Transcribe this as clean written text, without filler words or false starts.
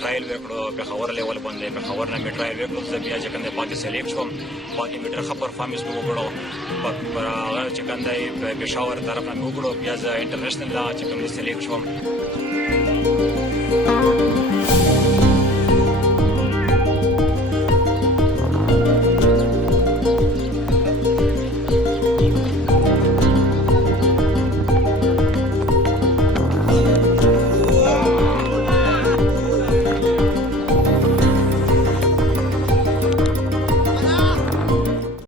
ټرایل وکړو پېښور لیول باندې پېښور نه مې ټرایل وکړو زه بیا چې کوم دی پاتې سلیکټ شوم پاتې مې ډېر ښه پرفارمنس مې وکړو پر هغه چې کوم دی پېښور طرف نه مې وکړو بیا زه انټرنیشنل چې کوم دی سلیکټ شوم